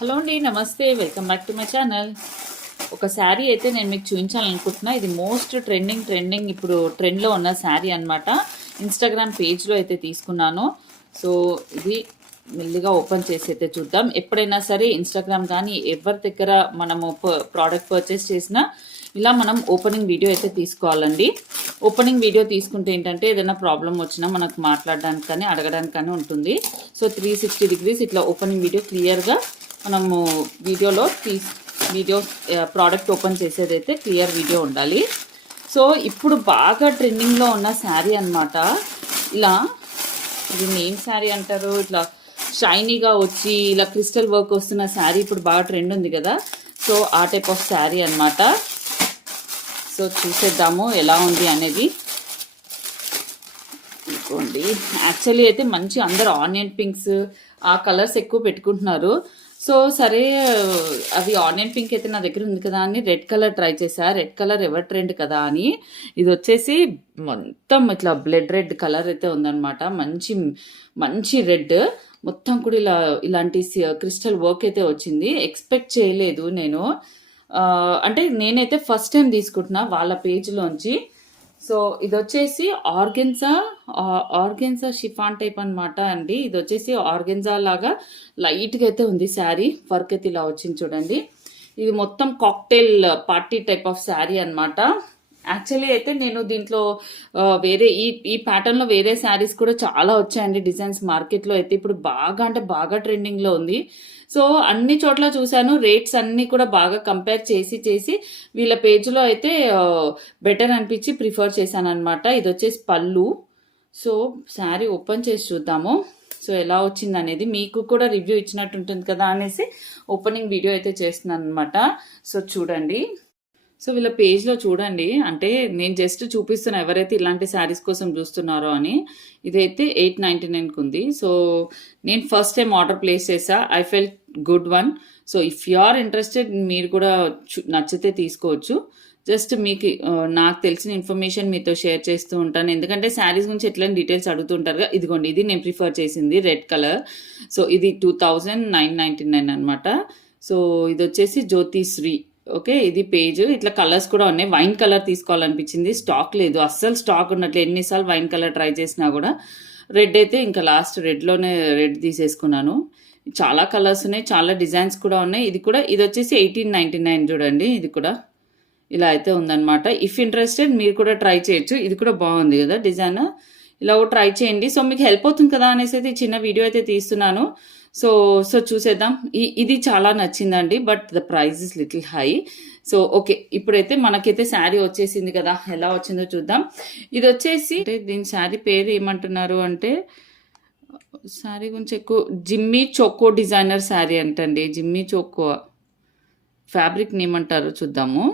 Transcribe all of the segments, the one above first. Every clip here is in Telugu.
హలో అండి, నమస్తే. Welcome back to my channel. ఒక శారీ అయితే నేను మీకు చూపించాలనుకుంటున్నా. ఇది మోస్ట్ ట్రెండింగ్ ఇప్పుడు ట్రెండ్లో ఉన్న శారీ అనమాట. ఇన్స్టాగ్రామ్ పేజ్లో అయితే తీసుకున్నాను. సో ఇది మెల్లిగా ఓపెన్ చేసి అయితే చూద్దాం. ఎప్పుడైనా సరే ఇన్స్టాగ్రామ్ కానీ ఎవరి దగ్గర మనము ప్రోడక్ట్ పర్చేస్ చేసినా ఇలా మనం ఓపెనింగ్ వీడియో అయితే తీసుకోవాలండి. ఓపెనింగ్ వీడియో తీసుకుంటే ఏంటంటే ఏదైనా ప్రాబ్లం వచ్చినా మనకు మాట్లాడడానికి కానీ అడగడానికి కానీ ఉంటుంది. సో 360 degrees ఇట్లా ఓపెనింగ్ వీడియో క్లియర్గా మనము వీడియో ప్రోడక్ట్ ఓపెన్ చేసేదైతే క్లియర్ వీడియో ఉండాలి. సో ఇప్పుడు బాగా ట్రెండింగ్లో ఉన్న శారీ అనమాట. ఇలా ఇది ఏం శారీ అంటారు, ఇట్లా షైనీగా వచ్చి ఇలా క్రిస్టల్ వర్క్ వస్తున్న శారీ ఇప్పుడు బాగా ట్రెండ్ ఉంది కదా. సో ఆ టైప్ ఆఫ్ శారీ అనమాట. సో చూసేద్దాము ఎలా ఉంది అనేది. ఇంకోండి, యాక్చువల్లీ అయితే మంచి అందరు ఆనియన్ పింక్స్ ఆ కలర్స్ ఎక్కువ పెట్టుకుంటున్నారు. సో సరే, అవి ఆనియన్ పింక్ అయితే నా దగ్గర ఉంది కదా అని రెడ్ కలర్ ట్రై చేశా. రెడ్ కలర్ ఎవర్ ట్రెండ్ కదా అని ఇది వచ్చేసి మొత్తం ఇట్లా బ్లడ్ రెడ్ కలర్ అయితే ఉందన్నమాట. మంచి మంచి రెడ్ మొత్తం కూడా ఇలాంటి క్రిస్టల్ వర్క్ అయితే వచ్చింది. ఎక్స్పెక్ట్ చేయలేదు నేను. అంటే నేనైతే ఫస్ట్ టైం తీసుకుంటున్నా వాళ్ళ పేజ్లోంచి. సో ఇది వచ్చేసి ఆర్గెన్జా షిఫాన్ టైప్ అనమాట అండి. ఇది వచ్చేసి ఆర్గెన్జా లాగా లైట్గా అయితే ఉంది శారీ. వర్క్ అయితే ఇలా వచ్చింది చూడండి. ఇది మొత్తం cocktail party type of sari అనమాట. యాక్చువల్లీ అయితే నేను దీంట్లో వేరే ఈ ప్యాటర్న్లో వేరే శారీస్ కూడా చాలా వచ్చాయండి డిజైన్స్. మార్కెట్లో అయితే ఇప్పుడు బాగా అంటే బాగా ట్రెండింగ్లో ఉంది. సో అన్ని చోట్ల చూశాను, రేట్స్ అన్నీ కూడా బాగా కంపేర్ చేసి వీళ్ళ పేజ్లో అయితే బెటర్ అనిపించి ప్రిఫర్ చేశాను అనమాట. ఇది వచ్చేసి పళ్ళు. సో శారీ ఓపెన్ చేసి చూద్దాము. సో ఎలా వచ్చింది అనేది మీకు కూడా రివ్యూ ఇచ్చినట్టు ఉంటుంది కదా అనేసి ఓపెనింగ్ వీడియో అయితే చేస్తున్నాను అనమాట. సో చూడండి. సో వీళ్ళ పేజ్లో చూడండి, అంటే నేను జస్ట్ చూపిస్తున్నా ఎవరైతే ఇలాంటి శారీస్ కోసం చూస్తున్నారో అని. ఇదైతే 899కి ఉంది. సో నేను ఫస్ట్ టైం ఆర్డర్ ప్లేస్ చేసా. I felt good one. So if you are interested మీరు కూడా నచ్చితే తీసుకోవచ్చు. జస్ట్ మీకు నాకు తెలిసిన ఇన్ఫర్మేషన్ మీతో షేర్ చేస్తూ ఉంటాను. ఎందుకంటే శారీస్ గురించి ఎట్లయినా డీటెయిల్స్ అడుగుతుంటారుగా. ఇదిగోండి, ఇది నేను ప్రిఫర్ చేసింది రెడ్ కలర్. సో ఇది 2999 అనమాట. సో ఇది వచ్చేసి జ్యోతిశ్రీ. ఓకే, ఇది పేజ్. ఇట్లా కలర్స్ కూడా ఉన్నాయి. వైన్ కలర్ తీసుకోవాలనిపించింది, స్టాక్ లేదు, అస్సలు స్టాక్ ఉన్నట్లు. ఎన్నిసార్లు వైన్ కలర్ ట్రై చేసినా కూడా రెడ్ అయితే ఇంకా లాస్ట్ రెడ్లోనే రెడ్ తీసేసుకున్నాను. చాలా కలర్స్ ఉన్నాయి, చాలా డిజైన్స్ కూడా ఉన్నాయి. ఇది వచ్చేసి 1899 చూడండి. ఇది కూడా ఇలా అయితే ఉందన్నమాట. ఇఫ్ ఇంట్రెస్టెడ్ మీరు కూడా ట్రై చేయొచ్చు. ఇది కూడా బాగుంది కదా డిజైన్. ఇలా ట్రై చేయండి. సో మీకు హెల్ప్ అవుతుంది కదా అనేసి అయితే చిన్న వీడియో అయితే తీస్తున్నాను. సో చూసేద్దాం. ఇది చాలా నచ్చిందండి, but the price is little high. So okay, ఇప్పుడైతే మనకైతే శారీ వచ్చేసింది కదా, ఎలా వచ్చిందో చూద్దాం. ఇది వచ్చేసి అంటే దీని శారీ పేరు ఏమంటున్నారు అంటే, శారీ గురించి ఎక్కువ జిమ్మీ చోకో డిజైనర్ శారీ అంటండి. జిమ్మీ చోకో ఫ్యాబ్రిక్ని ఏమంటారో చూద్దాము.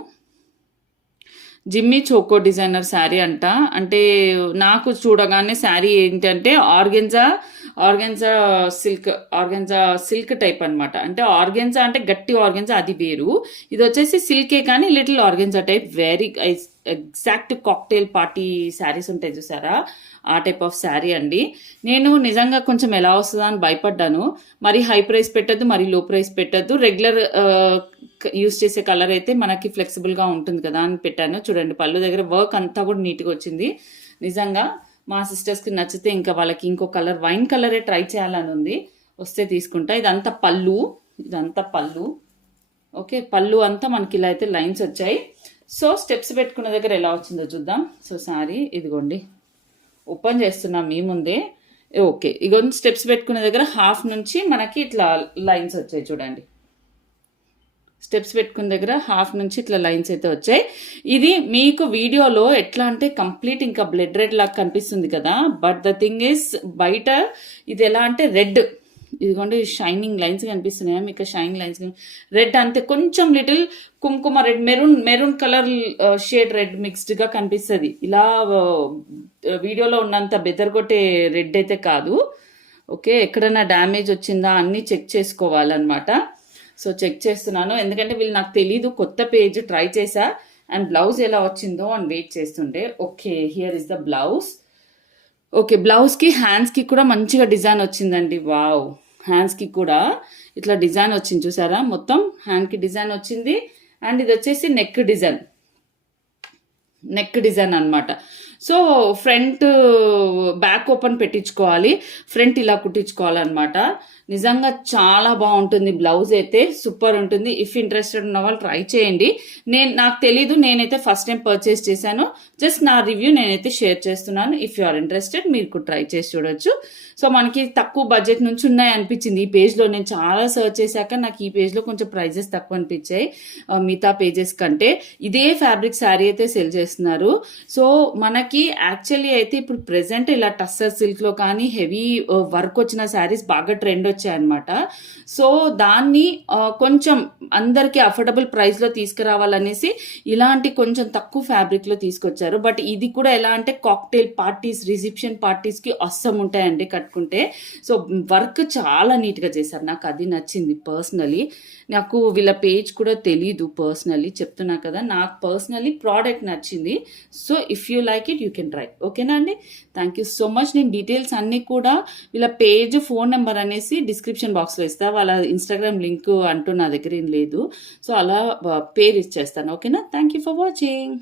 జిమ్మీ చోకో డిజైనర్ శారీ అంట. అంటే నాకు చూడగానే శారీ ఏంటంటే ఆర్గెన్జా సిల్క్ టైప్ అనమాట. అంటే ఆర్గెన్జా అంటే గట్టి ఆర్గెన్జా, అది వేరు. ఇది వచ్చేసి సిల్కే కానీ little organza type. Very exact cocktail party saris ఉంటాయి చూసారా, ఆ టైప్ ఆఫ్ శారీ అండి. నేను నిజంగా కొంచెం ఎలా వస్తుందా అని భయపడ్డాను. మరి హై ప్రైస్ పెట్టద్దు, మరి లో ప్రైస్ పెట్టద్దు. రెగ్యులర్ యూస్ చేసే కలర్ అయితే మనకి ఫ్లెక్సిబుల్గా ఉంటుంది కదా అని పెట్టాను. చూడండి, పళ్ళు దగ్గర వర్క్ అంతా కూడా నీట్గా వచ్చింది. నిజంగా మా సిస్టర్స్కి నచ్చితే ఇంకా వాళ్ళకి ఇంకో కలర్ వైన్ కలరే ట్రై చేయాలని ఉంది. వస్తే తీసుకుంటా. ఇదంతా పళ్ళు. ఓకే, పళ్ళు అంతా మనకి ఇలా అయితే లైన్స్ వచ్చాయి. సో స్టెప్స్ పెట్టుకున్న దగ్గర ఎలా వచ్చిందో చూద్దాం. సో శారీ ఇదిగోండి, ఓపెన్ చేస్తున్నాం మీ ముందే. ఓకే, ఇగోండి, స్టెప్స్ పెట్టుకునే దగ్గర హాఫ్ నుంచి మనకి ఇట్లా లైన్స్ వచ్చాయి చూడండి. స్టెప్స్ పెట్టుకున్న దగ్గర హాఫ్ నుంచి ఇట్లా లైన్స్ అయితే వచ్చాయి. ఇది మీకు వీడియోలో ఎట్లా అంటే కంప్లీట్ ఇంకా బ్లడ్ రెడ్ లాగా కనిపిస్తుంది కదా, బట్ ద థింగ్ ఈస్ బయట ఇది ఎలా అంటే రెడ్. ఇదిగోండి, షైనింగ్ లైన్స్ కనిపిస్తున్నాయా మీకు? షైనింగ్ లైన్స్ రెడ్ అంతే, కొంచెం లిటిల్ కుంకుమ red, maroon colour shade red మిక్స్డ్గా కనిపిస్తుంది. ఇలా వీడియోలో ఉన్నంత బెదరగొట్టే రెడ్ అయితే కాదు. ఓకే, ఎక్కడైనా డ్యామేజ్ వచ్చిందా అన్నీ చెక్ చేసుకోవాలన్నమాట. సో చెక్ చేస్తున్నాను, ఎందుకంటే వీళ్ళు నాకు తెలీదు, కొత్త పేజ్ ట్రై చేసా. అండ్ బ్లౌజ్ ఎలా వచ్చిందో అని వెయిట్ చేస్తుండే. Okay, here is the blouse. Okay, బ్లౌజ్కి హ్యాండ్స్కి కూడా మంచిగా డిజైన్ వచ్చిందండి. వావ్, హ్యాండ్స్కి కూడా ఇట్లా డిజైన్ వచ్చింది చూసారా, మొత్తం హ్యాండ్కి డిజైన్ వచ్చింది. అండ్ ఇది వచ్చేసి నెక్ డిజైన్ అన్నమాట. సో ఫ్రంట్ బ్యాక్ ఓపెన్ పెట్టించుకోవాలి, ఫ్రంట్ ఇలా కుట్టించుకోవాలన్నమాట. నిజంగా చాలా బాగుంటుంది, బ్లౌజ్ అయితే సూపర్ ఉంటుంది. ఇఫ్ ఇంట్రెస్టెడ్ ఉన్న వాళ్ళు ట్రై చేయండి. నాకు తెలీదు, నేనైతే ఫస్ట్ టైం పర్చేస్ చేశాను. జస్ట్ నా రివ్యూ నేనైతే షేర్ చేస్తున్నాను. ఇఫ్ యు ఆర్ ఇంట్రెస్టెడ్ మీరు ట్రై చేసి చూడొచ్చు. సో మనకి తక్కువ బడ్జెట్ నుంచి ఉన్నాయి అనిపించింది ఈ పేజ్లో. నేను చాలా సర్చ్ చేశాక నాకు ఈ పేజ్లో కొంచెం ప్రైజెస్ తక్కువ అనిపించాయి మిగతా పేజెస్ కంటే. ఇదే ఫ్యాబ్రిక్ శారీ అయితే సెల్ చేస్తున్నారు. సో మనకి యాక్చువల్లీ అయితే ఇప్పుడు ప్రెసెంట్ ఇలా టస్సర్ సిల్క్లో కానీ హెవీ వర్క్ వచ్చిన శారీస్ బాగా ట్రెండ్ వచ్చాయన్నమాట. సో దాన్ని కొంచెం అందరికీ అఫోర్డబుల్ ప్రైస్లో తీసుకురావాలనేసి ఇలాంటి కొంచెం తక్కువ ఫ్యాబ్రిక్లో తీసుకొచ్చారు. బట్ ఇది కూడా ఎలా అంటే కాక్టైల్ పార్టీస్, రిసెప్షన్ పార్టీస్కి అస్సం ఉంటాయండి కట్టుకుంటే. సో వర్క్ చాలా నీట్గా చేశారు, నాకు అది నచ్చింది పర్సనలీ. నాకు వీళ్ళ పేజ్ కూడా తెలీదు పర్సనలీ, చెప్తున్నా కదా, నాకు పర్సనలీ ప్రోడక్ట్ నచ్చింది. So if you like it you can try. ఓకేనా అండి, థ్యాంక్ యూ సో మచ్. నేను డీటెయిల్స్ అన్నీ కూడా వీళ్ళ పేజ్, ఫోన్ నెంబర్ అనేసి డిస్క్రిప్షన్ బాక్స్లో ఇస్తా. వాళ్ళ ఇన్స్టాగ్రామ్ లింక్ అంటూ నా దగ్గర ఏం లేదు, సో అలా పేరు ఇచ్చేస్తాను. ఓకేనా, థ్యాంక్ యూ ఫర్ వాచింగ్.